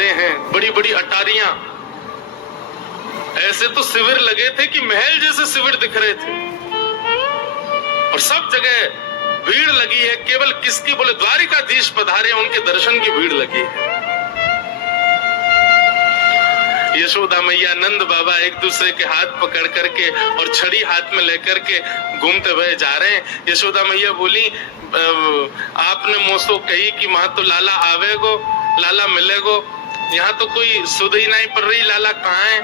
घरें हैं, बड़ी बड़ी अटारियां, ऐसे तो शिविर लगे थे कि महल जैसे शिविर दिख रहे थे, और सब जगह भीड़ लगी है। केवल किसकी? बोले द्वारिकाधीश पधारे, उनके दर्शन की भीड़ लगी है। यशोदा मैया, नंद बाबा एक दूसरे के हाथ पकड़ करके और छड़ी हाथ में लेकर के घूमते हुए जा रहे हैं। यशोदा मैया बोली, आपने मोसो कही कि वहां तो लाला आवेगो, लाला मिलेगो, यहाँ तो कोई सुध ही नहीं पड़ रही, लाला कहाँ है?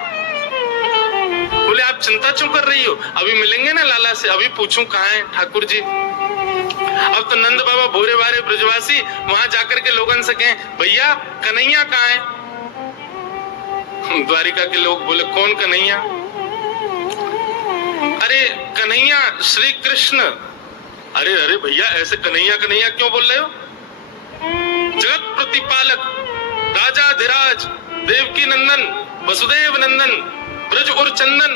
बोले आप चिंता क्यों कर रही हो, अभी मिलेंगे ना लाला से, अभी पूछूं कहाँ है ठाकुर जी। अब तो नंद बाबा भोरे बारे ब्रजवासी वहां जाकर के लोगन से कहें, भैया कन्हैया कहाँ है? द्वारिका के लोग बोले, कौन कन्हैया? अरे कन्हैया श्री कृष्ण। अरे अरे भैया ऐसे कन्हैया कन्हैया क्यों बोल रहे हो? जगत प्रतिपालक, राजा धीराज, देवकी नंदन, वसुदेव नंदन, ब्रज और चंदन,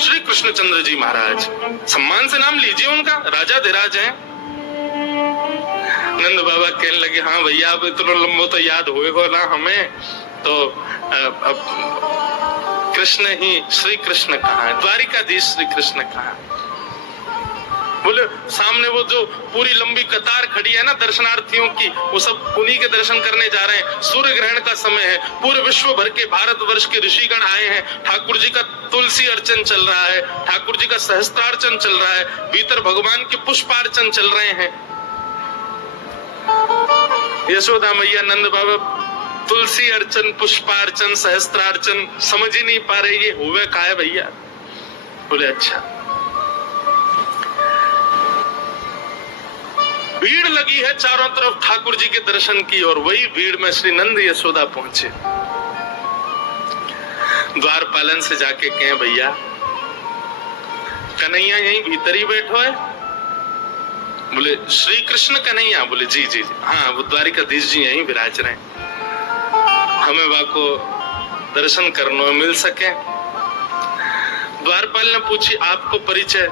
श्री कृष्णचंद्र जी महाराज, सम्मान से नाम लीजिए उनका, राजा धीराज हैं। नंद बाबा कहने लगे, हाँ भैया अब इतना लंबो तो याद होएगा ना हमें, तो अब कृष्ण ही, श्री कृष्ण कहाँ है? द्वारिकाधीश श्री कृष्ण कहाँ है? बोले सामने वो जो पूरी लंबी कतार खड़ी है ना दर्शनार्थियों की, वो सब उन्हीं के दर्शन करने जा रहे हैं। सूर्य ग्रहण का समय है, पूरे विश्व भर के भारतवर्ष के ऋषिगण आए हैं। ठाकुर जी का तुलसी अर्चन चल रहा है, ठाकुर जी का सहस्त्रार्चन चल रहा है, भीतर भगवान के पुष्पार्चन चल रहे हैं। यशोदा मैया, नंद बाबा तुलसी अर्चन, पुष्पार्चन, सहस्त्रार्चन समझ ही नहीं पा रहे ये होवे का है भैया। बोले अच्छा। भीड़ लगी है चारों तरफ ठाकुर जी के दर्शन की, और वही भीड़ में श्री नंद यशोदा पहुंचे। द्वारपालन से जाके कहें, भैया कन्हैया यहीं भीतर ही बैठो है? बोले श्री कृष्ण कन्हैया? बोले जी जी जी, हाँ वो द्वारिकाधीश जी यहीं विराज रहे हैं, हमें वहां को दर्शन करने में मिल सके। द्वारपाल ने पूछी, आपको परिचय?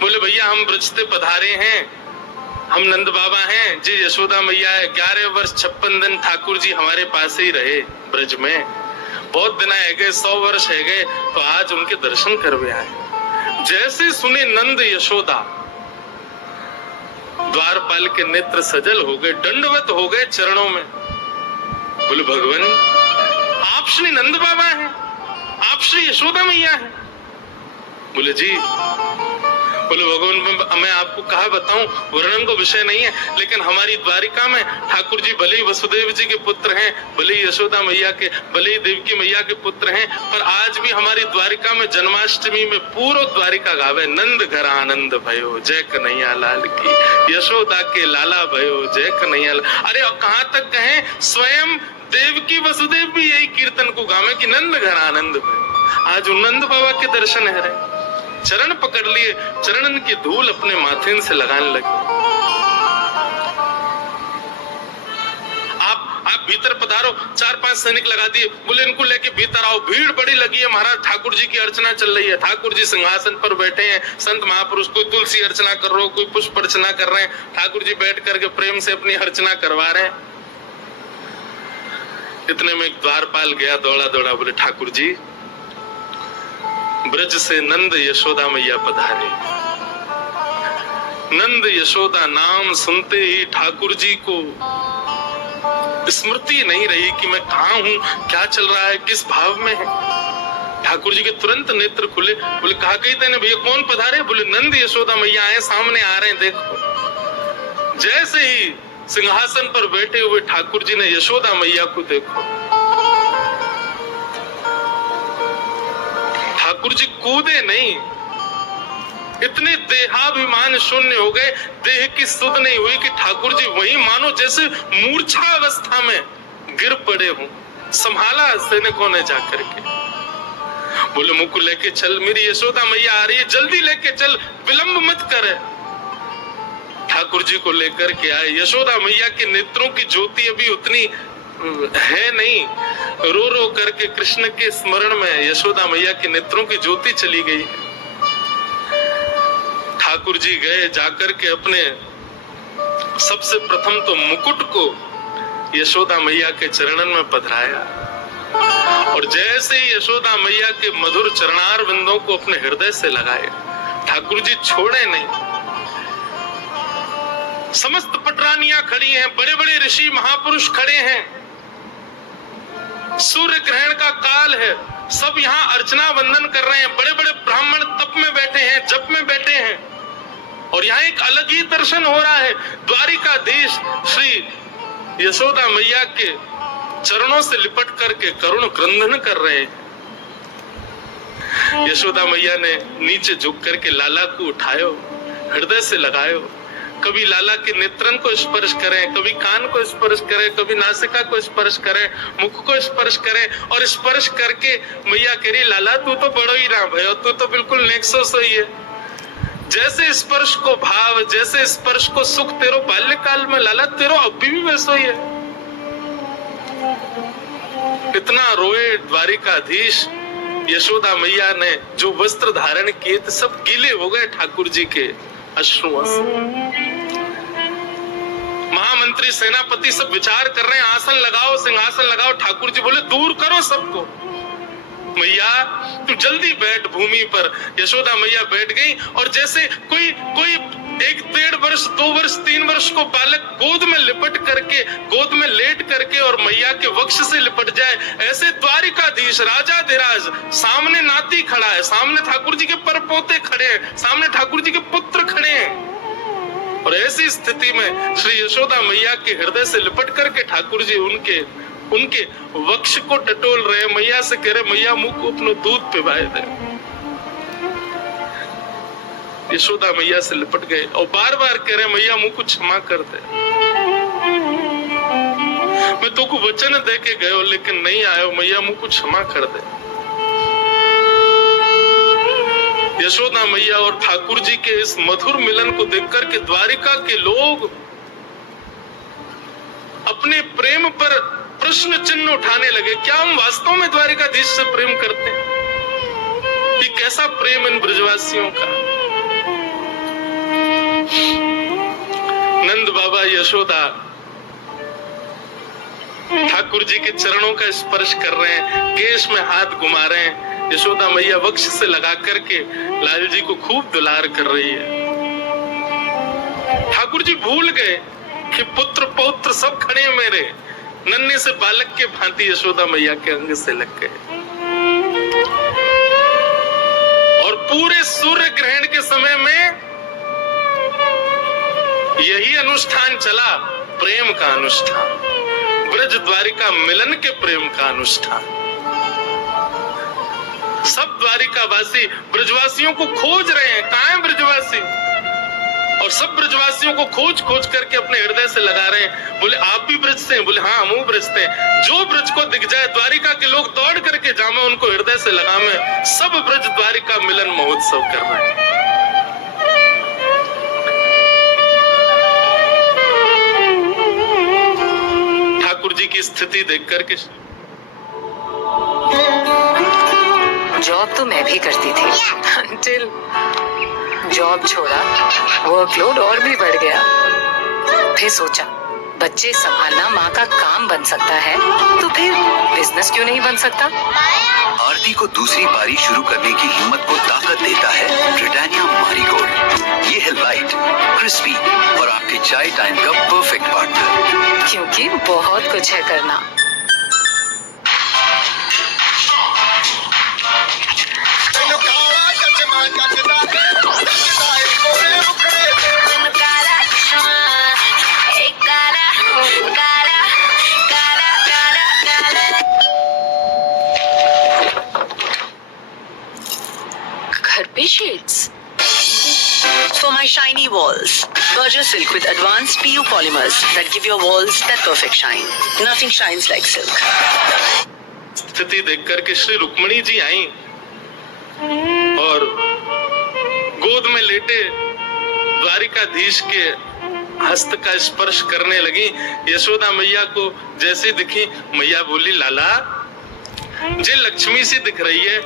बोले भैया हम ब्रज से पधारे हैं, हम नंद बाबा हैं जी, यशोदा मैया है। 11 वर्ष 56 दिन ठाकुर जी हमारे पास ही रहे ब्रज में, बहुत दिन है गए, 100 वर्ष है गए, तो आज उनके दर्शन करवे आए। जैसे सुने नंद यशोदा, द्वारपाल के नेत्र सजल हो गए, दंडवत हो गए चरणों में। बोले भगवान आप श्री नंद बाबा हैं, आप श्री यशोदा मैया हैं? बोले जी। बोले भगवान मैं आपको कहा बताऊं, वर्णन को विषय नहीं है, लेकिन हमारी द्वारिका में ठाकुर जी भले ही वसुदेव जी के पुत्र हैं, भले ही यशोदा मैया के, भले ही देवकी मैया के पुत्र हैं, पर आज भी हमारी द्वारिका में जन्माष्टमी में पूरा द्वारिका गावे, नंद घर आनंद भयो जय कन्हैया लाल की, यशोदा के लाला भयो जय कन्हैया लाल। अरे कहां तक कहें, स्वयं देवकी वसुदेव भी यही कीर्तन को गावे कि नंद घर आनंद भयो। आज नंद बाबा के दर्शन है रहे, चरण पकड़ लिए, चरणन की धूल अपने माथे से लगाने लगे। आप भीतर पधारो, 4-5 सैनिक लगा दिए, बोले इनको लेके भीतर आओ। भीड़ बड़ी लगी है महाराज, ठाकुर जी की अर्चना चल रही है, ठाकुर जी सिंहासन पर बैठे हैं, संत महापुरुष कोई तुलसी अर्चना कर रहे हो, कोई पुष्प अर्चना कर रहे हैं, ठाकुर जी बैठ करके प्रेम से अपनी अर्चना करवा रहे हैं। इतने में एक द्वारपाल गया दौड़ा दौड़ा, बोले ठाकुर जी ब्रज से नंद यशोदा मैया पधारे। नंद यशोदा नाम सुनते ही ठाकुर जी को स्मृति नहीं रही कि मैं कहां हूं, क्या चल रहा है, किस भाव में है। ठाकुर जी के तुरंत नेत्र खुले। बोले कहा कही तेने भैया कौन पधारे? बोले नंद यशोदा मैया आए, सामने आ रहे हैं देखो। जैसे ही सिंहासन पर बैठे हुए ठाकुर जी ने यशोदा मैया को देखो, ठाकुर जी कूदे नहीं, इतने देहाभिमान शून्य हो गए, देह की सुध नहीं हुई कि ठाकुर जी वही मानो जैसे मूर्छा अवस्था में गिर पड़े हों। संभाला सैनिकों ने जाकर के, बोले मुझको लेके चल, मेरी यशोदा मैया आ रही है, जल्दी लेके चल, विलंब मत करे। ठाकुर जी को लेकर के आए। यशोदा मैया के नेत्रों की ज्योति अभी उतनी है नहीं, रो रो करके कृष्ण के स्मरण में यशोदा मैया के नेत्रों की ज्योति चली गई। ठाकुर जी गए, जाकर के अपने सबसे प्रथम तो मुकुट को यशोदा मैया के चरणन में पधराया और जैसे ही यशोदा मैया के मधुर चरणार बिंदों को अपने हृदय से लगाए, ठाकुर जी छोड़े नहीं। समस्त पटरानियां खड़ी हैं, बड़े बड़े ऋषि महापुरुष खड़े हैं, सूर्य ग्रहण का काल है, सब यहाँ अर्चना वंदन कर रहे हैं, बड़े बड़े ब्राह्मण तप में बैठे हैं, जप में बैठे हैं और यहाँ एक अलग ही दर्शन हो रहा है। द्वारिकाधीश श्री यशोदा मैया के चरणों से लिपट करके करुण क्रंदन कर रहे हैं। यशोदा मैया ने नीचे झुक करके लाला को उठायो, हृदय से लगायो, कभी लाला के नेत्रन को स्पर्श करें, कभी कान को स्पर्श करें, कभी नासिका को स्पर्श करें, मुख को स्पर्श करें और स्पर्श करके मैया कह रही लाला तू तो बड़ो ही ना भयो, तू तो बिल्कुल नेक्सो सोई है। जैसे स्पर्श को भाव, जैसे स्पर्श को सुख तेरो बाल्यकाल में लाला तेरो अभी भी वैसो ही है। इतना रोए द्वारिकाधीश। यशोदा मैया ने जो वस्त्र धारण किए थे सब गीले हो गए ठाकुर जी के अश्रुओं से। महामंत्री सेनापति सब विचार कर रहे हैं, आसन लगाओ, सिंहासन लगाओ। ठाकुर जी बोले दूर करो सबको, मैया तू जल्दी बैठ भूमि पर। यशोदा मैया बैठ गई और जैसे कोई 1, 1.5 वर्ष, 2 वर्ष, 3 वर्ष को बालक गोद में लिपट करके, गोद में लेट करके और मैया के वक्ष से लिपट जाए, ऐसे द्वारिकाधीश राजाधिराज सामने नाती खड़ा है, सामने ठाकुर जी के परपोते खड़े हैं, सामने ठाकुर जी के पुत्र खड़े हैं और ऐसी स्थिति में श्री यशोदा मैया के हृदय से लिपट करके ठाकुर जी उनके वक्ष को टटोल रहे। मैया से कह रहे मैया मुंह को अपना दूध पिवाए दे। यशोदा मैया से लिपट गए और बार बार कह रहे मैया मुंह को क्षमा कर दे, मैं तो को वचन दे के गयो लेकिन नहीं आयो, मैया मुंह को क्षमा कर दे। यशोदा मैया और ठाकुर जी के इस मधुर मिलन को देख करके द्वारिका के लोग अपने प्रेम पर प्रश्न चिन्ह उठाने लगे। क्या हम वास्तव में द्वारिकाधीश से प्रेम करते हैं? ये कैसा प्रेम इन ब्रजवासियों का। नंद बाबा यशोदा ठाकुर जी के चरणों का स्पर्श कर रहे हैं, केश में हाथ घुमा रहे हैं। यशोदा मैया वक्ष से लगा करके लाल जी को खूब दुलार कर रही है। ठाकुर जी भूल गए कि पुत्र पौत्र सब खड़े हैं मेरे, नन्हे से बालक के भांति यशोदा मैया के अंग से लग गए। और पूरे सूर्य ग्रहण के समय में यही अनुष्ठान चला, प्रेम का अनुष्ठान, ब्रज द्वारिका मिलन के प्रेम का अनुष्ठान। सब द्वारिकावासी ब्रजवासियों को खोज रहे हैं, कहां है ब्रजवासी, और सब ब्रजवासियों को खोज खोज करके अपने हृदय से लगा रहे हैं। बोले आप भी ब्रज से हैं? बोले हाँ हम ब्रज से हैं। जो ब्रज को दिख जाए द्वारिका के लोग दौड़ करके जामे उनको हृदय से लगावे। सब ब्रज द्वारिका मिलन महोत्सव कर रहे हैं। ठाकुर जी की स्थिति देख करके जॉब तो मैं भी करती थी, until जॉब छोड़ा, वर्कलोड और भी बढ़ गया। फिर सोचा बच्चे संभालना माँ का काम बन सकता है, तो फिर बिजनेस क्यों नहीं बन सकता। आरती को दूसरी पारी शुरू करने की हिम्मत को ताकत देता है ब्रिटानिया मारी गोल्ड। ये है लाइट, क्रिस्पी और आपके चाय टाइम का परफेक्ट पार्टनर। क्योंकि बहुत कुछ है करना। घर पे shades for my shiny walls. Berger Silk with advanced PU polymers that give your walls that perfect shine. Nothing shines like silk. स्थिति देख करके श्री रुक्मणी जी आई और गोद में लेटे द्वारिकाधीश के हस्त का स्पर्श करने लगी। यशोदा मैया को जैसे दिखी, मैया बोली लाला जे लक्ष्मी सी दिख रही है,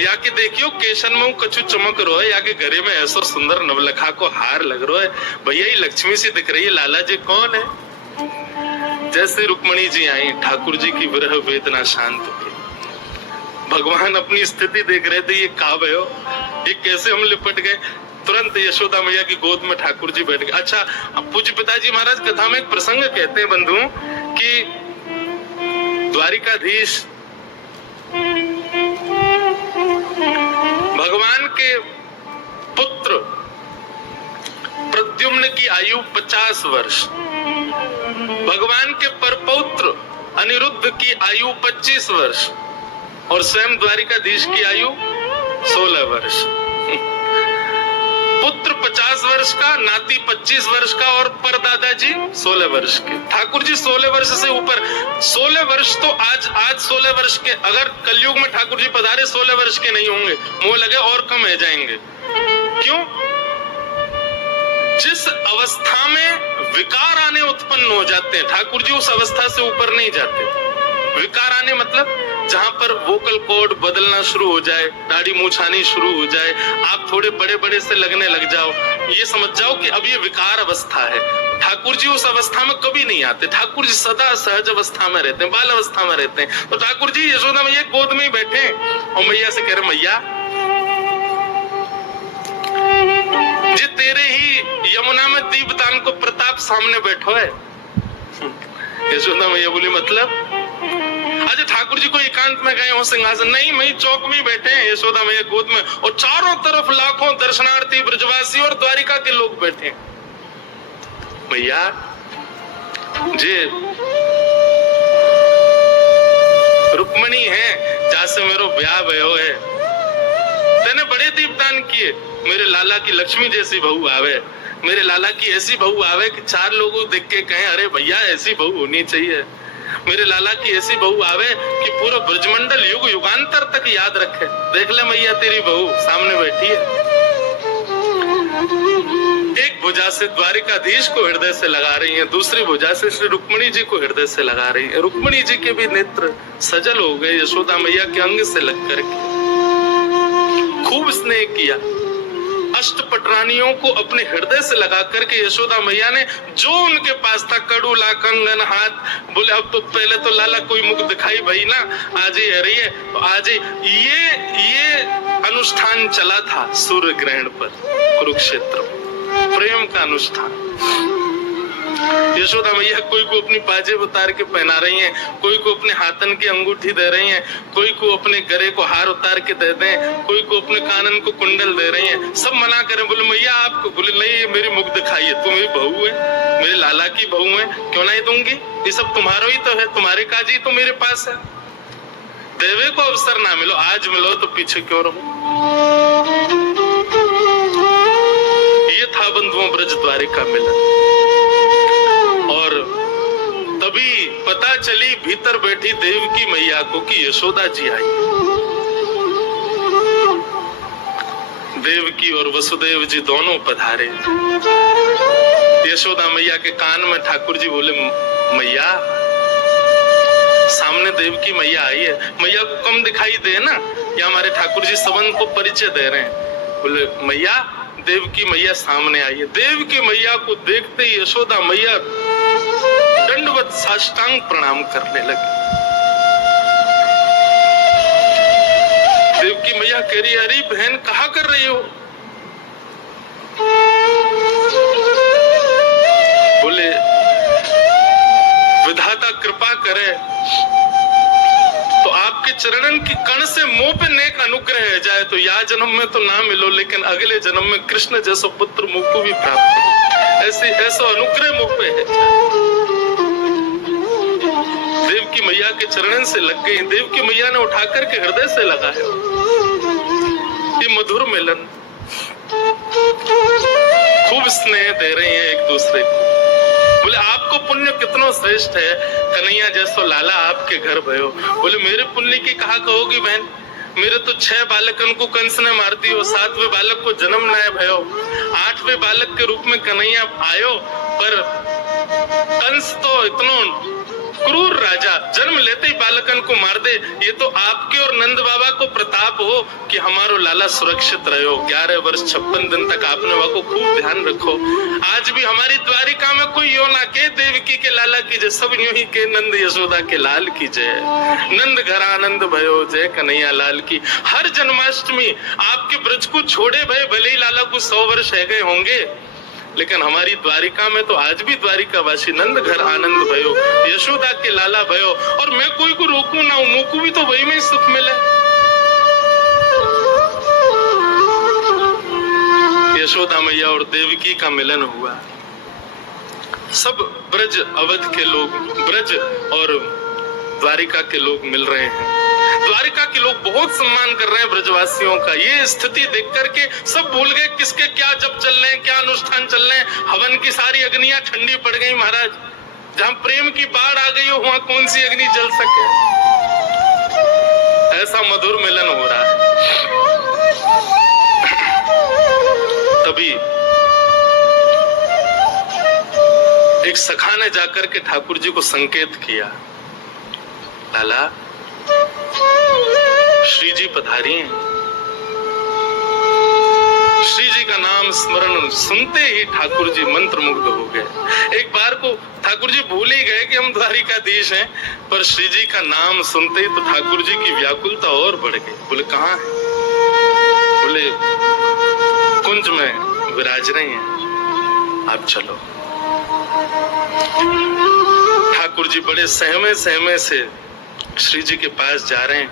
या के देखियो केशन में कछु चमक रो है, या के घरे में ऐसा सुंदर नवलखा को हार लग रो है, भैया ये लक्ष्मी सी दिख रही है, लाला जी कौन है? जैसे रुक्मणी जी आई, ठाकुर जी की विरह वेदना शांत हुई। भगवान अपनी स्थिति देख रहे थे, ये का भयो, ये कैसे हम लिपट गए। तुरंत यशोदा मैया की गोद में ठाकुर जी बैठ गए। अच्छा, अब पूज्य पिताजी महाराज कथा में एक प्रसंग कहते हैं बंधु कि द्वारिकाधीश भगवान के पुत्र प्रद्युम्न की आयु 50 वर्ष, भगवान के परपौत्र अनिरुद्ध की आयु 25 वर्ष और स्वयं द्वारिकाधीश की आयु 16 वर्ष। पुत्र 50 वर्ष का, नाती 25 वर्ष का और परदादा जी 16 वर्ष के। ठाकुर जी 16 वर्ष से ऊपर, 16 वर्ष तो आज 16 वर्ष के, अगर कलयुग में ठाकुर जी पधारे 16 वर्ष के नहीं होंगे, मुंह लगे और कम रह जाएंगे। क्यों? जिस अवस्था में विकार आने उत्पन्न हो जाते हैं, ठाकुर जी उस अवस्था से ऊपर नहीं जाते। विकार आने मतलब जहां पर वोकल कॉर्ड बदलना शुरू हो जाए, दाढ़ी मूंछ आनी शुरू हो जाए, आप थोड़े बड़े बड़े से लगने लग जाओ, ये समझ जाओ कि अब ये विकार अवस्था है। ठाकुर जी उस अवस्था में कभी नहीं आते। ठाकुर जी सदा सहज अवस्था में रहते हैं, बाल अवस्था में रहते हैं। तो ठाकुर जी यशोदा मैया गोद में ही बैठे और मैया से कह रहे, मैया जी तेरे ही यमुना में दीपदान को प्रताप सामने बैठो है। यशोदा मैया बोली मतलब? आज ठाकुर जी को एकांत में गए हो सिंहासन? नहीं, मैं चौक में बैठे हैं यशोदा मैया गोद में और चारों तरफ लाखों दर्शनार्थी ब्रजवासी और द्वारिका के लोग बैठे हैं। भैया जे रुक्मणी है जैसे मेरो ब्याह भयो है, तेने बड़े दीपदान किए, मेरे लाला की लक्ष्मी जैसी बहू आवे, मेरे लाला की ऐसी बहू आवे कि 4 लोग देख के कहें अरे भैया ऐसी बहू होनी चाहिए। मेरे लाला की ऐसी बहू आवे कि पूरा ब्रजमंडल युग युगांतर तक याद रखे। देख ले मैया तेरी बहू सामने बैठी है। एक भुजा से द्वारिकाधीश को हृदय से लगा रही है, दूसरी भुजा से श्री रुक्मणी जी को हृदय से लगा रही है। रुक्मणी जी के भी नेत्र सजल हो गए यशोदा मैया के अंग से लग करके। खूब स्नेह किया, अष्टपटरानियों को अपने हृदय से लगा करके यशोदा मैया ने जो उनके पास था, कड़ूला, कंगन, हाथ, बोले अब तो पहले तो लाला कोई मुख दिखाई भाई ना, आज ही रही है तो आज ही। ये अनुष्ठान चला था सूर्य ग्रहण पर कुरुक्षेत्र, प्रेम का अनुष्ठान। यशोदा मैया कोई को अपनी पाजेब उतार के पहना रही हैं, कोई को अपने हाथन की अंगूठी दे रही हैं, कोई को अपने गले को हार उतार के दे दें, कोई को अपने कानन को कुंडल दे रही हैं। सब मना करें, बोले मैया आपको, बोले नहीं ये मेरी मुख दिखाई है, तुम मेरी बहू है, मेरे लाला की बहू है, क्यों नहीं दूंगी, ये सब तुम्हारा ही तो है, तुम्हारे काजी तो मेरे पास है। देवे को अवसर ना मिलो, आज मिलो तो पीछे क्यों रहो। ये था बंधुओं ब्रज द्वारिका मिलन। और तभी पता चली भीतर बैठी देवकी मैया को कि यशोदा जी आई। देवकी और वसुदेव जी दोनों पधारे। यशोदा मैया के कान में ठाकुर जी बोले, मैया सामने देवकी मैया आई है, मैया को कम दिखाई दे ना, या हमारे ठाकुर जी संबंध को परिचय दे रहे हैं। बोले मैया, देवकी मैया सामने आई है। देवकी मैया को देखते ही यशोदा मैया दंडवत साष्टांग प्रणाम करने लगी। देवकी मैया कह रही, अरे बहन कहाँ कर रही हो? बोले विधाता कृपा करे तो आपके चरणन की कण से मुंह पे नेक अनुग्रह जाए तो या जन्म में तो ना मिलो, लेकिन अगले जन्म में कृष्ण जैसा पुत्र मुख को भी प्राप्त हो। ऐसा अनुग्रह मुख पे है। देवकी मैया के चरणन से लग गई। देवकी मैया ने उठा करके हृदय से लगाया। ये मधुर मिलन, खूब स्नेह दे रहे हैं एक दूसरे को। बोले आपको पुण्य कितना श्रेष्ठ है, कन्हैया जैसो लाला आपके घर भयो। बोले मेरे पुण्य की कहा कहोगी बहन, मेरे तो 6 बालकन को कंस ने मार दियो, 7वें बालक को जन्म न भयो, 8वें बालक के रूप में कन्हैया आयो, पर कंस तो इतनो क्रूर राजा जन्म लेते ही बालकन को मार दे, ये तो आपके और नंद बाबा को प्रताप हो कि हमारो लाला सुरक्षित रहो। 11 वर्ष 56 दिन तक आपने वह को खूब ध्यान रखो। आज भी हमारी द्वारिका में कोई यो ना के देवकी के लाला की जय, सब यूं ही के नंद यशोदा के लाल की जय। नंद घर आनंद भयो जय कन्हैया लाल की। हर जन्माष्टमी आपके ब्रज को छोड़े भय भले ही लाला को 100 वर्ष रह गए होंगे, लेकिन हमारी द्वारिका में तो आज भी द्वारिकावासी नंद घर आनंद भयो, यशोदा के लाला भयो। और मैं कोई को रोकू ना हूं, मुझको भी तो वही में सुख मिले। यशोदा मैया और देवकी का मिलन हुआ। सब ब्रज अवध के लोग, ब्रज और द्वारिका के लोग मिल रहे हैं। द्वारिका के लोग बहुत सम्मान कर रहे हैं ब्रजवासियों का। ये स्थिति देख करके सब भूल गए किसके क्या जब चल रहे हैं, क्या अनुष्ठान चल रहे हैं। हवन की सारी अग्नियां ठंडी पड़ गई महाराज। जहां प्रेम की बाढ़ आ गई हो वहां कौन सी अग्नि जल सके। ऐसा मधुर मिलन हो रहा है। तभी एक सखा ने जाकर के ठाकुर जी को संकेत किया, लाला श्री जी पधारी हैं। श्री जी का नाम स्मरण सुनते ही ठाकुर जी मंत्र मुग्ध हो गए। एक बार को ठाकुर जी भूल ही गए कि हम द्वारिकाधीश हैं, पर श्री जी का नाम सुनते ही तो ठाकुर जी की व्याकुलता और बढ़ गई। बोले कहाँ है? बोले कुंज में विराज रहे हैं, आप चलो। ठाकुर जी बड़े सहमे सहमे से श्री जी के पास जा रहे हैं।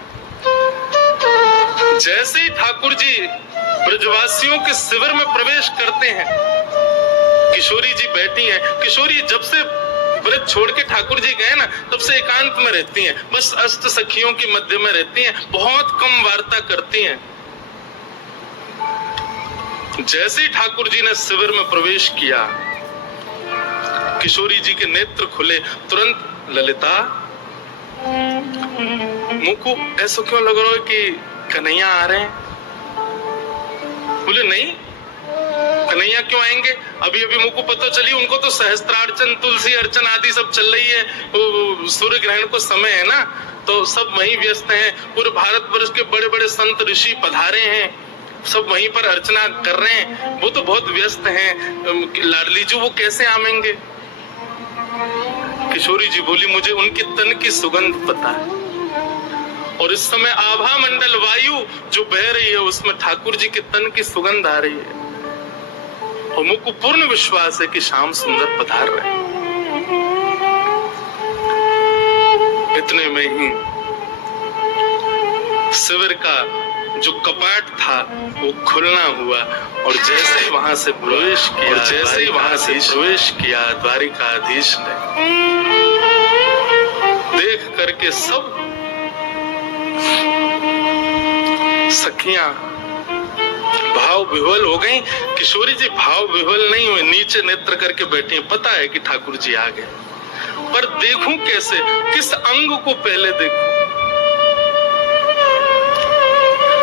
जैसे ही ठाकुर जी ब्रजवासियों के शिविर में प्रवेश करते हैं, किशोरी जी बैठी हैं। किशोरी जब से ब्रज छोड़ के ठाकुर जी गए ना, तब से एकांत में रहती हैं, बस अष्ट सखियों के मध्य में रहती हैं, बहुत कम वार्ता करती हैं। जैसे ही ठाकुर जी ने शिविर में प्रवेश किया, किशोरी जी के नेत्र खुले। तुरंत ललिता, मुझको ऐसा क्यों लग रहा है कि कन्हैया आ रहे हैं? बोले नहीं, कन्हैया क्यों आएंगे? अभी अभी मुझको पता चली उनको तो सहस्त्रार्चन, तुलसी अर्चन आदि सब चल रही है। सूर्य ग्रहण को समय है ना, तो सब वहीं व्यस्त हैं। पूरे भारतवर्ष के बड़े बड़े संत ऋषि पधारे हैं, सब वहीं पर अर्चना कर रहे हैं। वो तो बहुत व्यस्त हैं। लाडली जी वो कैसे आवेंगे? किशोरी जी बोली, मुझे उनके तन की सुगंध पता है, और इस समय आभा मंडल वायु जो बह रही है उसमें ठाकुर जी के तन की सुगंध आ रही है, और मुझको पूर्ण विश्वास है कि श्याम सुंदर पधार रहे हैं। इतने में ही शिविर का जो कपाट था वो खुलना हुआ, और जैसे ही वहां से प्रवेश किया द्वारिकाधीश ने, देख करके सब सखियां भाव विह्वल हो गई। किशोरी जी भाव विह्वल नहीं हुए, नीचे नेत्र करके बैठी हैं। पता है कि ठाकुर जी आ गए, पर देखूं कैसे, किस अंग को पहले देखूं?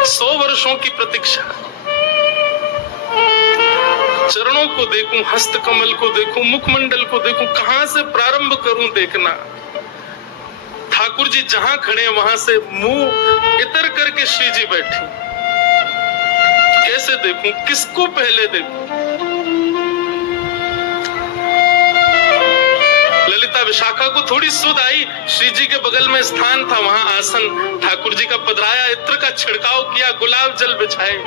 100 वर्षों की प्रतीक्षा। चरणों को देखूं, हस्त कमल को देखूं, मुखमंडल को देखूं, कहां से प्रारंभ करूं देखना? ठाकुर जी जहां खड़े वहां से मुंह इतर करके श्री जी बैठी। कैसे देखूं, किसको पहले देखूं? ललिता विशाखा को थोड़ी सुध आई। श्री जी के बगल में स्थान था, वहां आसन। ठाकुर जी का पधराया, इत्र का छिड़काव किया, गुलाब जल बिछाए।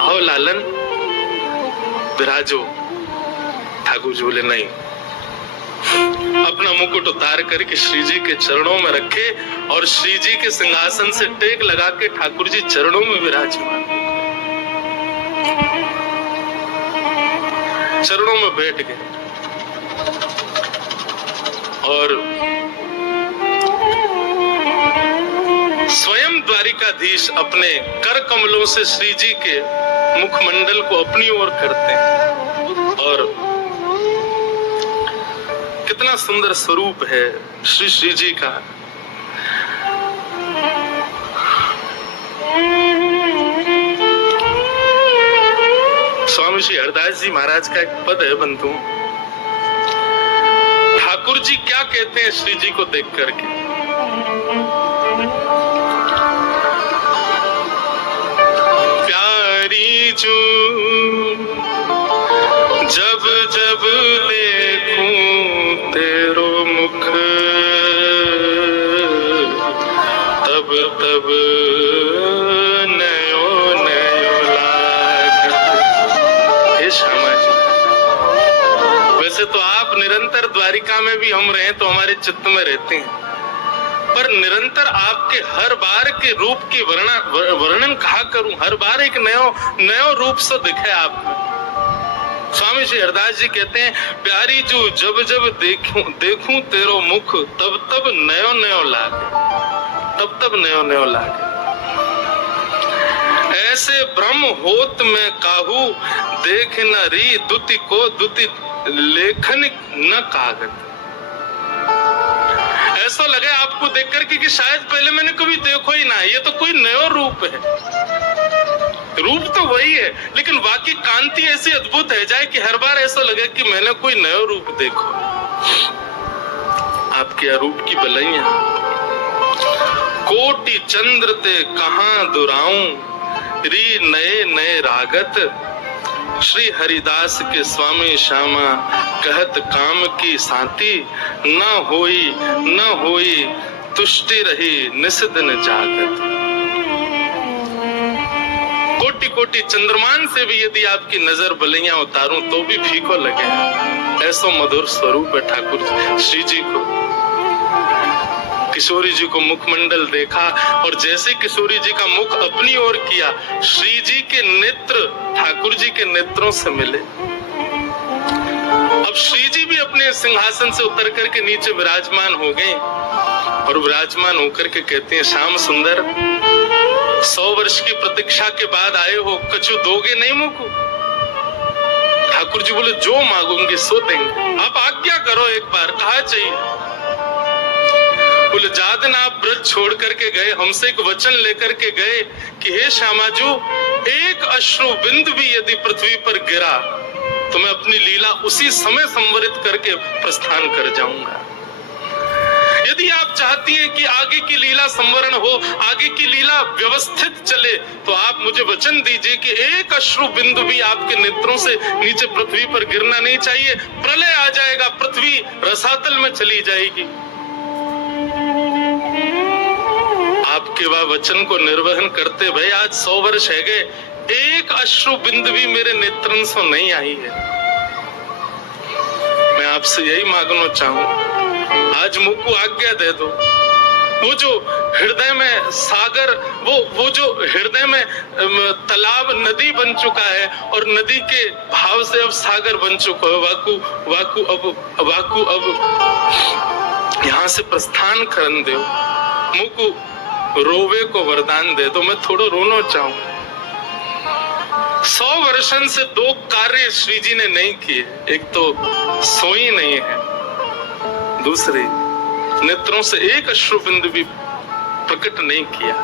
आओ लालन विराजो। ठाकुर जी बोले नहीं, अपना मुकुट उतार करके श्री जी के चरणों में रखे, और श्री जी के सिंहासन से टेक लगा के ठाकुर जी चरणों में विराजमान, चरणों में बैठ गए। और स्वयं द्वारिकाधीश अपने कर कमलों से श्री जी के मुखमंडल को अपनी ओर करते हैं, और कितना सुंदर स्वरूप है श्री जी का। स्वामी श्री हरदास जी महाराज का एक पद है बंधु, ठाकुर जी क्या कहते हैं श्री जी को देख करके, प्यारी जू जब जब देखूं तेरो मुख, तब तब नयो नयो लागत। हे श्यामा जी, वैसे तो आप निरंतर द्वारिका में भी हम रहे तो हमारे चित्त में रहते हैं, पर निरंतर आपके हर बार के रूप की वर्णन कहा करूं, हर बार एक नयो रूप से दिखे आप। स्वामी श्री हरदास जी कहते हैं, प्यारी जू जब जब देखूं तेरो मुख, तब तब नयो नयो लागे, तब तब नयो नयो लागे। ऐसे ब्रह्म होत में काहू, देख न री दुति को दुति लेखन न कागज। ऐसा लगे आपको देख करके कि शायद पहले मैंने कभी देखो ही ना, ये तो कोई नया रूप है। रूप तो वही है, लेकिन बाकी कांति ऐसी अद्भुत है जाए कि हर बार ऐसा लगे कि मैंने कोई नया रूप देखो। आपके अरूप की बलैया कोटि चंद्र ते कहां दुराऊं, री नए नए रागत। श्री हरिदास के स्वामी श्यामा कहत काम की साथी, न होई तुष्टि रही निस्दिन जागत। कोटि कोटि चंद्रमान से भी यदि आपकी नजर बलियां उतारूं तो भी फीको लगे, ऐसा मधुर स्वरूप है ठाकुर श्री जी को। किशोरी जी को मुखमंडल देखा और जैसे किशोरी जी का मुख अपनी ओर किया, श्री जी के नेत्र ठाकुर जी के नेत्रों से मिले। अब श्री जी भी अपने सिंहासन से उतर करके नीचे विराजमान हो गए और विराजमान होकर के कहते हैं, श्याम सुंदर 100 वर्ष की प्रतीक्षा के बाद आए हो, कछु दोगे नहीं मुझको? ठाकुर जी बोले, जो मांगोगे सो देंगे, आप आज्ञा करो एक बार, कहा चाहिए? बोले, जादन आप ब्रज छोड़ करके गए, हमसे एक वचन लेकर के गए कि हे श्यामाजू, एक अश्रु बिंद भी यदि पृथ्वी पर गिरा तो मैं अपनी लीला उसी समय संवरित करके प्रस्थान कर जाऊंगा। यदि आप चाहती हैं कि आगे की लीला संवरण हो, आगे की लीला व्यवस्थित चले, तो आप मुझे वचन दीजिए कि एक अश्रु बिंदु भी आपके नेत्रों से नीचे पृथ्वी पर गिरना नहीं चाहिए। प्रलय आ जाएगा, पृथ्वी रसातल में चली जाएगी। आपके वह वचन को निर्वहन करते भाई आज 100 वर्ष है गए, एक अश्रु बिंदु भी मेरे नेत्रों से नहीं आई है। मैं आपसे यही मांगना चाहूं, आज मुझको आज्ञा दे दो। वो जो हृदय में सागर, वो जो हृदय में तालाब नदी बन चुका है और नदी के भाव से अब सागर बन चुका है, वाकु अब यहाँ से प्रस्थान करन दो। मुझको रोवे को वरदान दे दो, मैं थोड़ा रोना चाहूं। 100 वर्षन से 2 कार्य श्री जी ने नहीं किए, एक तो सोई नहीं है, दूसरे नेत्रों से एक अश्रु बिंदु भी प्रकट नहीं किया।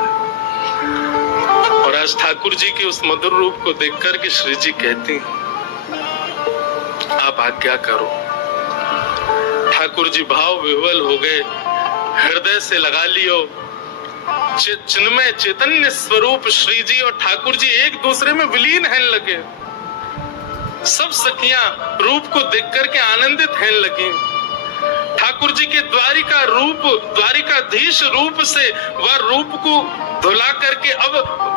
और आज ठाकुर जी के उस मधुर रूप को देखकर के श्री जी कहते हैं, आप आज्ञा करो। ठाकुर जी भाव विह्वल हो गए, हृदय से लगा लियो। चिन्मय चैतन्य स्वरूप श्री जी और ठाकुर जी एक दूसरे में विलीन हैं लगे। सब सखियां रूप को देख करके आनंदित हैं लगी। ठाकुर जी के द्वारिका रूप, द्वारिकाधीश रूप से वह रूप को धुला करके अब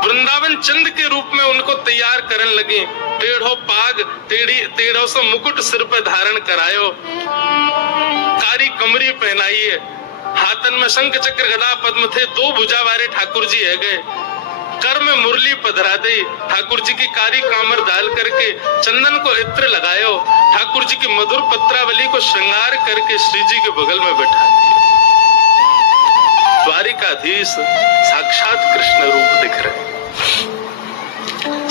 वृंदावन चंद के रूप में उनको तैयार करने लगे। टेढ़ो पाग, टेढ़ो सा मुकुट सिर पर धारण करायो, कारी कमरी पहनाइए, हाथन में शंख चक्र गदा पद्म थे, 2 भुजा वाले ठाकुर जी है गए। कर में मुरली पधरा दे, ठाकुर जी की कारी कामर डाल करके चंदन को इत्र लगायो, ठाकुर जी की मधुर पत्रावली को श्रृंगार करके श्री जी के बगल में बैठा दिया। द्वारिकाधीश साक्षात कृष्ण रूप दिख रहे।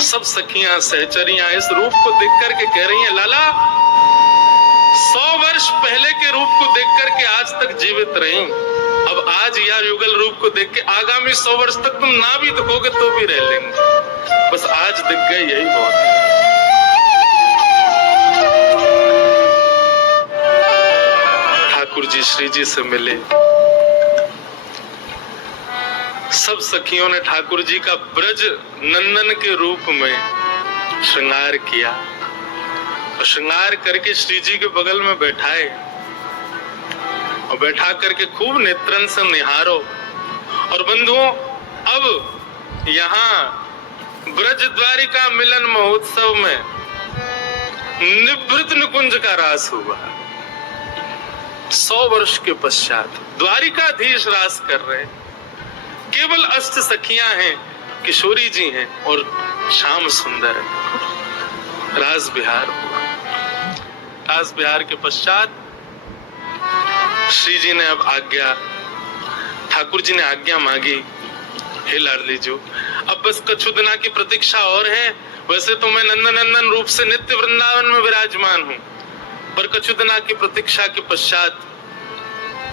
सब सखियां सहचरियां इस रूप को देख करके कह रही हैं, लाला 100 वर्ष पहले के रूप को देख करके आज तक जीवित रही, अब आज यार युगल रूप को देख के आगामी 100 वर्ष तक तुम ना भी दिखोगे तो भी रह लेंगे, बस आज दिख गए यही बहुत है। ठाकुर जी श्री जी से मिले। सब सखियों ने ठाकुर जी का ब्रज नंदन के रूप में श्रृंगार किया और श्रृंगार करके श्री जी के बगल में बैठाए और बैठा करके खूब नेत्रन से निहारो। और बंधुओं, अब यहाँ ब्रज द्वारिका मिलन महोत्सव में निवृत्त निकुंज का रास हुआ। 100 वर्ष के पश्चात द्वारिकाधीश रास कर रहे। केवल अष्ट सखियां हैं, किशोरी जी हैं और श्याम सुंदर है। रास बिहार हुआ। रास बिहार के पश्चात श्री जी ने अब आज्ञा, ठाकुर जी ने आज्ञा मांगी, हे लाडली जो, अब बस कछु दिना की प्रतीक्षा और है। वैसे तो मैं नंदन रूप से नित्य वृंदावन में विराजमान हूँ, पर कछु दिना की प्रतीक्षा के पश्चात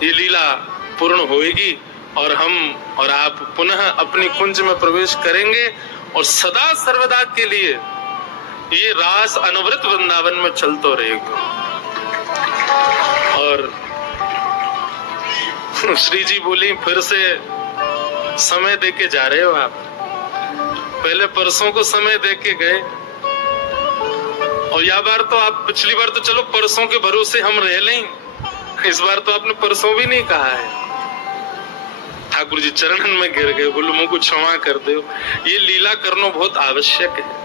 ये लीला पूर्ण होएगी और हम और आप पुनः अपनी कुंज में प्रवेश करेंगे और सदा सर्वदा के लिए ये रास अनवरत वृंदावन में चलता रहेगा। और श्री जी बोली, फिर से समय देके जा रहे हो आप? पहले परसों को समय देके गए और या बार तो आप, पिछली बार तो चलो परसों के भरोसे हम रह लें, इस बार तो आपने परसों भी नहीं कहा है। ठाकुर जी चरणन में गिर गए, बोलो मुझको क्षमा कर दो, ये लीला करना बहुत आवश्यक है।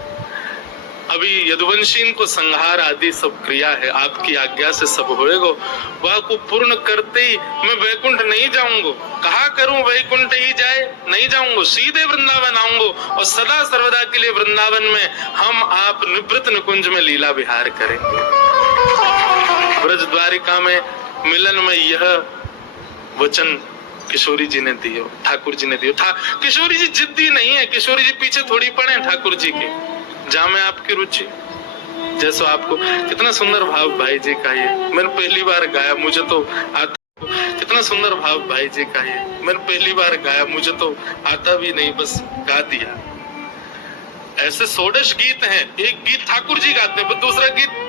अभी यदुवंशी को संहार आदि सब क्रिया है, आपकी आज्ञा से सब होएगा। वह को पूर्ण करते ही मैं वैकुंठ नहीं जाऊंगा। कहा करूं वैकुंठ ही जाए, नहीं जाऊंगा, सीधे वृंदावन आऊंगा और सदा सर्वदा के लिए वृंदावन में हम आप निवृत्त निकुंज में लीला विहार करेंगे। ब्रज द्वारिका में मिलन में यह वचन किशोरी जी ने दियो, ठाकुर जी ने दियो। किशोरी जी जिद्दी नहीं है, किशोरी जी पीछे थोड़ी पड़े ठाकुर जी के, जा में आपकी रुचि जैसो आपको। कितना सुंदर भाव भाई जी का ये, मैंने पहली बार गाया, मुझे तो आता। कितना सुंदर भाव भाई जी का ये, मैंने पहली बार गाया, मुझे तो आता भी नहीं, बस गा दिया। ऐसे 16 गीत हैं, एक गीत ठाकुर जी गाते हैं, फिर दूसरा गीत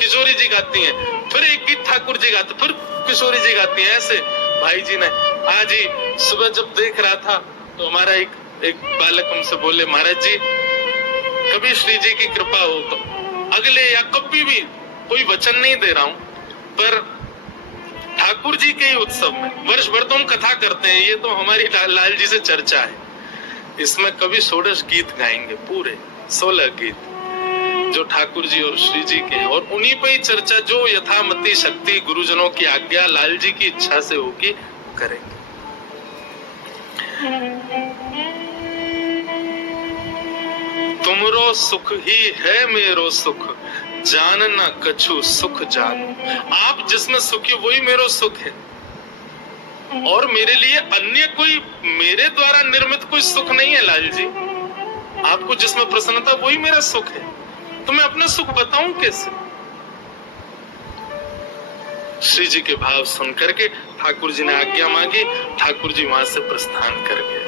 किशोरी जी गाती हैं, फिर एक गीत ठाकुर जी गाते, फिर किशोरी जी गाती हैं। ऐसे भाई जी ने आज ही सुबह जब देख रहा था तो हमारा एक बालक हमसे बोले, महाराज जी कभी श्री जी की कृपा हो तो अगले या कभी भी, कोई वचन नहीं दे रहा हूं, पर ठाकुर जी के ही उत्सव में वर्ष भर तो हम कथा करते हैं, ये तो हमारी लाल जी से चर्चा है, इसमें कभी 16 गीत गाएंगे, पूरे 16 गीत जो ठाकुर जी और श्री जी के, और उन्हीं पे ही चर्चा जो यथामति शक्ति गुरुजनों की आज्ञा लाल जी की इच्छा से होगी करेंगे। तुमरो सुख ही है मेरो सुख, जानना कछु सुख जानो। आप जिसमें सुखी वही मेरो सुख है, और मेरे लिए अन्य कोई मेरे द्वारा निर्मित कोई सुख नहीं है लाल जी। आपको जिसमें प्रसन्नता वही मेरा सुख है, तो मैं अपना सुख बताऊं कैसे? श्री जी के भाव सुन करके ठाकुर जी ने आज्ञा मांगी, ठाकुर जी वहां से प्रस्थान कर गए।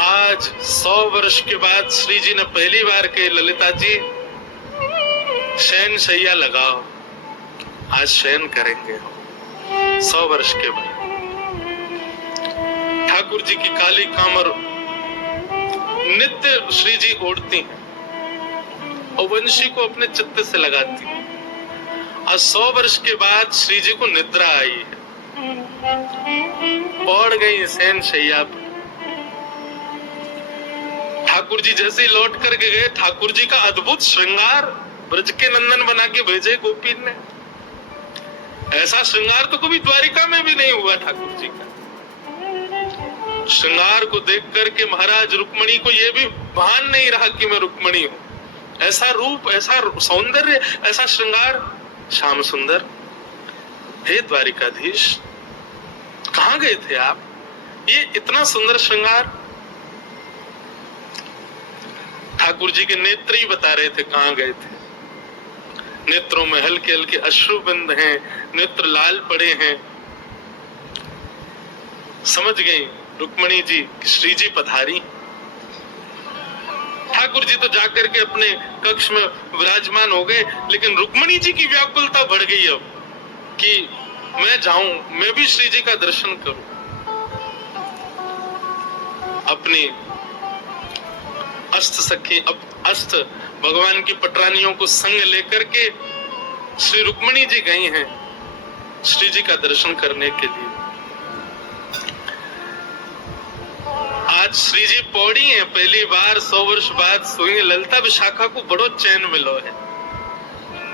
आज 100 वर्ष के बाद श्री जी ने पहली बार के, ललिता जी शयन शैया लगाओ, आज शयन करेंगे। 100 वर्ष के बाद ठाकुर जी की काली कामर नित्य श्री जी ओढ़ती हैं और वंशी को अपने चित्त से लगाती हैं। आज 100 वर्ष के बाद श्री जी को निद्रा आई है, पौड़ गई शयन शैया पर। ठाकुर जी जैसे ही लौट करके गए, ठाकुर जी का अद्भुत श्रृंगार ब्रज के नंदन बना के भेजे गोपीन ने। ऐसा श्रृंगार तो कभी द्वारिका में भी नहीं हुआ ठाकुर जी का। श्रृंगार को देख करके महाराज रुक्मणी को यह भी भान नहीं रहा कि मैं रुक्मणी हूं। ऐसा रूप, ऐसा सौंदर्य, ऐसा श्रृंगार। श्याम सुंदर, हे द्वारिकाधीश, कहां गए थे आप? ये इतना सुंदर श्रृंगार। ठाकुर जी के नेत्र ही बता रहे थे कहां गए थे। नेत्रों में हल्के हल्के अश्रुबिंद हैं, नेत्र लाल पड़े हैं। समझ गई रुक्मणी जी श्री जी पधारी। ठाकुर जी तो जाकर के अपने कक्ष में विराजमान हो गए, लेकिन रुक्मणी जी की व्याकुलता बढ़ गई। अब कि मैं जाऊं, मैं भी श्री जी का दर्शन करूं। अपनी अस्त भगवान की पटरानियों को संग लेकर के श्री रुक्मणी जी गई हैं श्री जी का दर्शन करने के लिए। आज श्री जी पौड़ी हैं, पहली बार 100 वर्ष बाद सोई। ललिता विशाखा को बड़ो चैन मिलो है,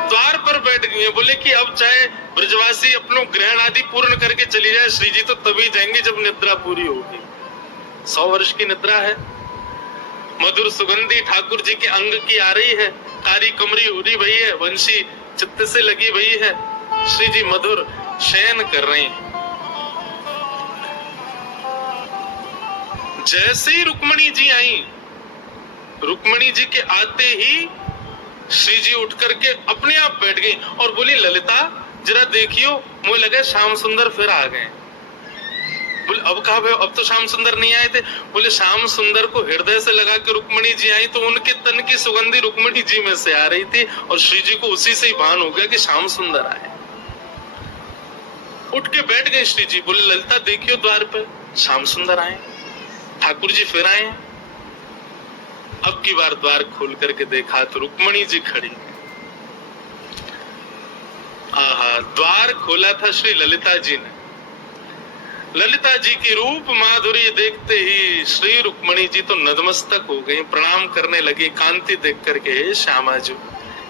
द्वार पर बैठ गई है। बोले कि अब चाहे ब्रजवासी अपनों ग्रहण आदि पूर्ण करके चली जाए, श्री जी तो तभी जाएंगे जब निद्रा पूरी होगी। 100 वर्ष की निद्रा है। मधुर सुगंधी ठाकुर जी के अंग की आ रही है, कारी कमरी उड़ी भई है, वंशी चित्त से लगी भई है। श्री जी मधुर शयन कर रहे हैं। जैसे ही रुक्मणी जी आई, रुक्मणी जी के आते ही श्री जी उठ करके अपने आप बैठ गई और बोली, ललिता जरा देखियो, मुझे लगा श्याम सुंदर फिर आ गए। बोले अब कहा भाई, अब तो श्याम सुंदर नहीं आए थे। बोले श्याम सुंदर को हृदय से लगा के रुक्मणी जी आई तो उनके तन की सुगंधी रुक्मणी जी में से आ रही थी और श्री जी को उसी से ही भान हो गया कि श्याम सुंदर आए। उठ के बैठ गए श्री जी। बोले ललिता देखियो द्वार पे श्याम सुंदर आए, ठाकुर जी फिर आए। अब की बार द्वार खोल करके देखा तो रुक्मणी जी खड़ी। आहा, द्वार खोला था श्री ललिता जी ने। ललिता जी की रूप माधुरी देखते ही श्री रुक्मणी जी तो नतमस्तक हो गई, प्रणाम करने लगी कांति देख करके। हे श्यामा जी,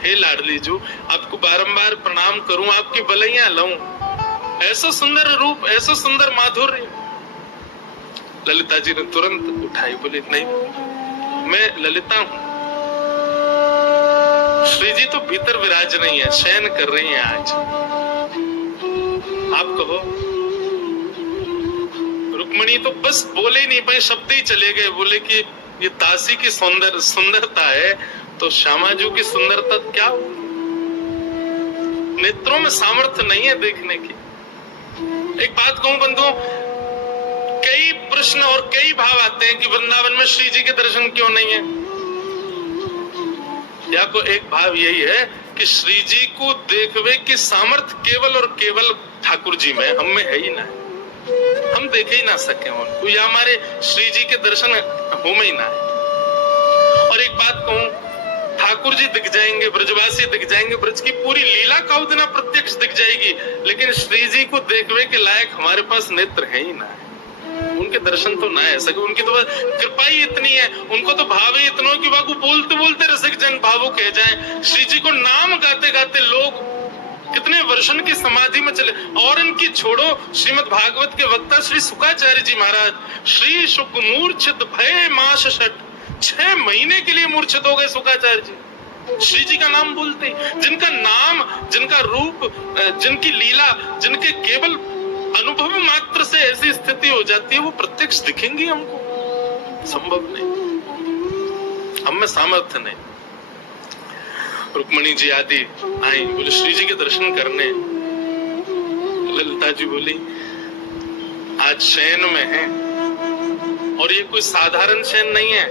हे लाडली जी, आपको बारंबार प्रणाम करूं, आपकी बलैया लऊं। ऐसा सुंदर रूप, ऐसा सुंदर माधुर्य। ललिता जी ने तुरंत उठाई, बोली नहीं, मैं ललिता हूं। श्री जी तो भीतर विराज नहीं है, शयन कर रही हैं आज। आप कहो। रुक्मणी तो बस बोले ही नहीं पाए, शब्द ही चले गए। बोले कि ये दासी की सुंदरता है तो श्यामा जी की सुंदरता क्या हो? नेत्रों में सामर्थ्य नहीं है देखने की। एक बात कहूं बंधुओं, कई प्रश्न और कई भाव आते हैं कि वृंदावन में श्री जी के दर्शन क्यों नहीं है। या को एक भाव यही है कि श्री जी को देखने की सामर्थ्य केवल और केवल ठाकुर जी में, हम में है ही ना, हम देखे ही ना सके उनको, या हमारे श्री जी के दर्शन हो में ही ना है। और एक बात कहूं, ठाकुर जी दिख जाएंगे, ब्रजवासी दिख जाएंगे, ब्रज की पूरी लीला कौदिना प्रत्यक्ष दिख जाएगी, लेकिन श्री जी को देखने के लायक हमारे पास नेत्र है ही ना है। उनके दर्शन तो ना है सके, उनकी तो कृपा ही इतनी है, उनको तो भाव ही इतना कि वो बोलते बोलते रसिक जन भावुक कह जाए। श्री जी को नाम गाते गाते लोग कितने वर्षन की समाधि में चले। और इनकी छोड़ो, श्रीमद् भागवत के वक्ता श्री शुकाचार्य जी महाराज, श्री शुक मूर्छित भय मास षट, 6 महीने के लिए मूर्छित हो गए शुकाचार्य जी श्री जी का नाम बोलते। जिनका नाम, जिनका रूप, जिनकी लीला, जिनके केवल अनुभव मात्र से ऐसी स्थिति हो जाती है, वो प्रत्यक्ष दिखेंगी हमको? संभव नहीं, हम में सामर्थ्य नहीं। रुक्मणी जी आदि आई, बोले श्री जी के दर्शन करने। ललिता जी बोली आज शयन में है, और ये कोई साधारण शयन नहीं है,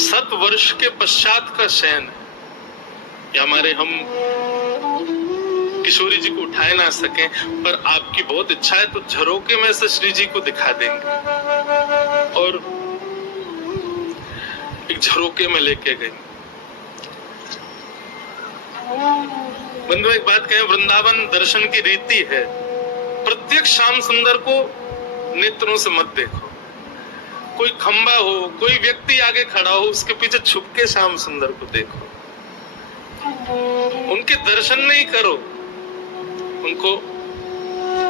7 वर्ष के पश्चात का शयन है। या हमारे हम किशोरी जी को उठाए ना सके, पर आपकी बहुत इच्छा है तो झरोके में से श्री जी को दिखा देंगे। और एक झरोके में लेके गई। बंधु एक बात कहें, वृंदावन दर्शन की रीति है, प्रत्यक्ष श्याम सुंदर को नेत्रों से मत देखो। कोई खंबा हो, कोई व्यक्ति आगे खड़ा हो, उसके पीछे छुप के श्याम सुंदर को देखो। उनके दर्शन नहीं करो, उनको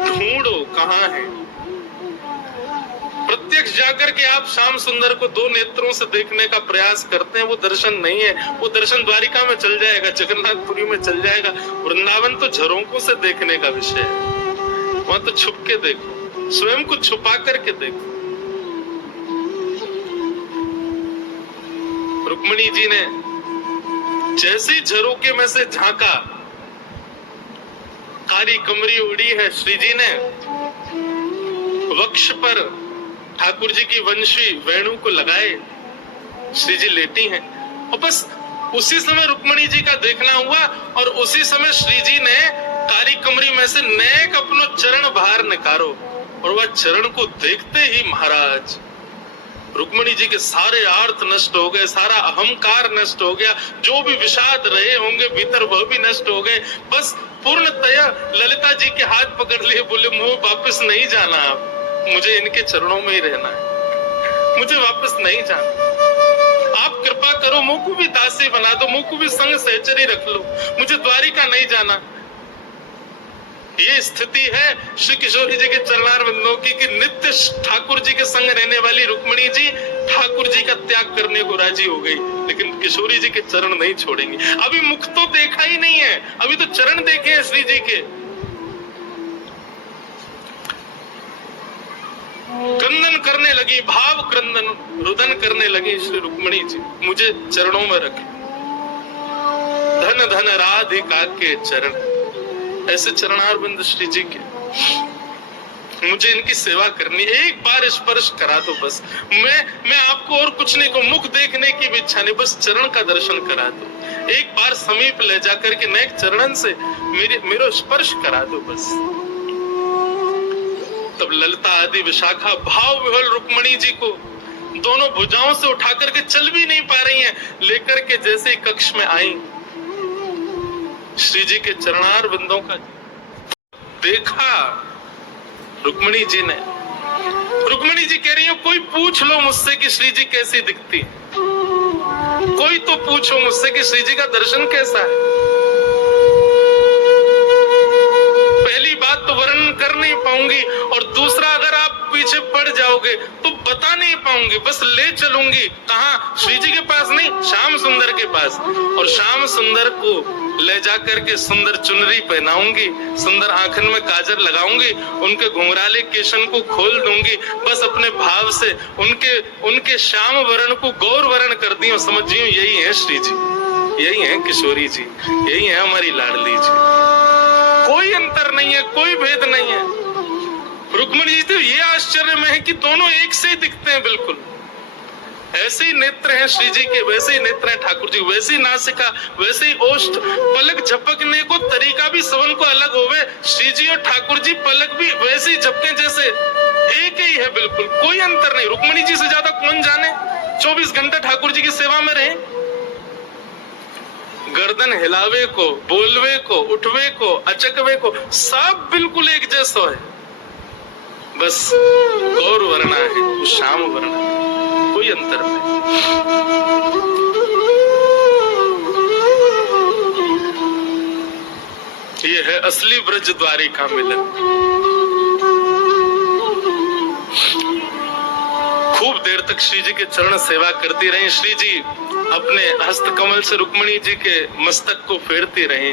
ढूंढो कहां है। प्रत्यक्ष जाकर के आप श्याम सुंदर को 2 नेत्रों से देखने का प्रयास करते हैं, वो दर्शन नहीं है। वो दर्शन द्वारिका में चल जाएगा, जगन्नाथपुरी में चल जाएगा। वृंदावन तो झरोकों से देखने का विषय है, वहां तो छुप के देखो, स्वयं को छुपा करके देखो। रुक्मणी जी ने जैसे ही झरोके में से झांका, कारी कमरी उड़ी है, श्री जी ने वक्ष पर ठाकुर जी की वंशी वेणु को लगाए, श्री जी लेटी हैं। और बस उसी समय रुक्मणी जी का देखना हुआ, और उसी समय श्री जी ने कारी कमरी में से नेक अपनो चरण बाहर निकारो, और वह चरण को देखते ही महाराज रुक्मणी जी के सारे आर्थ नष्ट हो गए, सारा अहंकार नष्ट हो गया, जो भी विषाद रहे होंगे भीतर वह भी नष्ट हो गए। बस पूर्णतया ललिता जी के हाथ पकड़ लिए, बोले मुंह वापस नहीं जाना, आप मुझे इनके चरणों में ही रहना है, मुझे वापस नहीं जाना। आप कृपा करो, मुझ को भी दासी बना दो, मुझ को भी संग सहचरी रख लो, मुझे द्वारिका नहीं जाना। ये स्थिति है श्री किशोरी जी के चरणार बिंदों की कि नित्य ठाकुर जी के संग रहने वाली रुक्मणी जी ठाकुर जी का त्याग करने को राजी हो गई, लेकिन किशोरी जी के चरण नहीं छोड़ेंगे। अभी मुख तो देखा ही नहीं है, अभी तो चरण देखे हैं श्री जी के। क्रंदन करने लगी, भाव क्रंदन रुदन करने लगी श्री रुक्मणी जी, मुझे चरणों में रखे, धन धन राधिका के चरण, ऐसे चरणार बिंद श्री जी के, मुझे इनकी सेवा करनी, एक बार स्पर्श करा दो बस, मैं आपको और कुछ नहीं को, मुख देखने की भी इच्छा नहीं, बस चरण का दर्शन करा दो, एक बार समीप ले जाकर के नेक चरणन से मेरा स्पर्श करा दो बस। तब ललिता आदि विशाखा भाव विह्वल रुक्मणी जी को दोनों भुजाओं से उठा करके चल भी नहीं पा रही हैं, लेकर के जैसे कक्ष में आई, श्री जी के चरणार बिंदों का देखा रुक्मणी जी ने। रुक्मणी जी कह रही हो, कोई पूछ लो मुझसे कि श्री जी कैसी दिखती, कोई तो पूछो मुझसे कि श्री जी का दर्शन कैसा है। पहली बात तो वर्णन कर नहीं पाऊंगी, और दूसरा अगर आप पीछे पड़ जाओगे तो बता नहीं पाऊंगी, बस ले चलूंगी कहाँ, श्री जी के पास नहीं, श्याम सुंदर के पास, और श्याम सुंदर को ले जाकर के सुंदर चुनरी पहनाऊंगी, सुंदर आंखन में काजर लगाऊंगी, उनके घुंघराले केशन को खोल दूंगी, बस अपने भाव से उनके श्याम वर्ण को गौर वर्ण कर दी, समझियो यही है श्री जी, यही है किशोरी जी, यही है हमारी लाडली जी, कोई अंतर नहीं है, कोई भेद नहीं है। रुक्मणी जी तो ये आश्चर्य में है कि दोनों एक से ही दिखते हैं, बिल्कुल ऐसे ही नेत्र हैं श्री जी के, वैसे ही नेत्र हैं ठाकुर जी, वैसी नासिका, वैसे ही ओष्ठ, पलक झपकने को तरीका भी सबन को अलग होवे, श्री जी और ठाकुर जी पलक भी वैसे ही झपके जैसे एक ही है, बिल्कुल कोई अंतर नहीं। रुक्मणी जी से ज्यादा कौन जाने, 24 घंटे ठाकुर जी की सेवा में रहे, गर्दन हिलावे को, बोलवे को, उठवे को, अचकवे को, सब बिल्कुल एक जैसा है, बस गौर वर्णा है, वो श्याम वर्णा है, कोई अंतर नहीं। ये है असली ब्रज द्वारिका मिलन। खूब देर तक श्री जी के चरण सेवा करती रही, श्री जी अपने हस्त कमल से रुक्मणी जी के मस्तक को फेरती रही,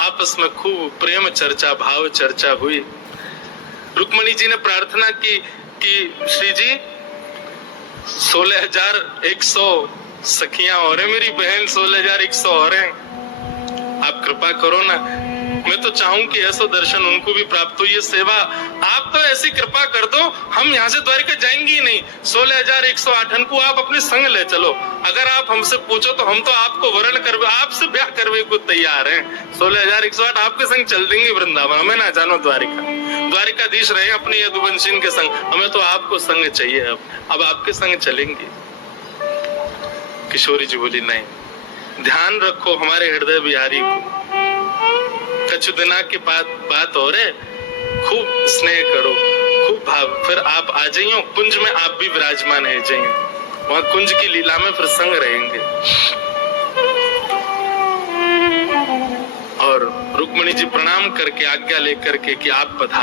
आपस में खूब प्रेम चर्चा, भाव चर्चा हुई। रुक्मणी जी ने प्रार्थना की कि श्री जी 16,100 सखियां और है, मेरी बहन 16,100 और है, आप कृपा करो ना, मैं तो चाहूं कि ऐसा दर्शन उनको भी प्राप्त हो, ये सेवा आप तो ऐसी कृपा कर दो, हम यहाँ से द्वारिका जाएंगे ही नहीं, 16,108 को आप अपने संग ले चलो, अगर आप हमसे पूछो तो हम तो आपको वरण करवे, आपसे ब्याह करवे को तैयार हैं, 16,108 आपके संग चल देंगे वृंदावन, हमें ना जानो द्वारिका, द्वारिकाधीश रहे अपने यदुवंशी के संग, हमें तो आपको संग चाहिए, अब आपके संग चलेंगे। किशोरी जी बोली नहीं, ध्यान रखो हमारे हृदय बिहारी को, कछु दिना की बात हो रहे, खूब स्नेह करो, खूब भाव, फिर आप आ जाइयो कुंज में, आप भी विराजमान है जाइए, वहां कुंज की लीला में फिर संग रहेंगे। और रुक्मणी जी प्रणाम करके आज्ञा लेकर के कि आप पधार।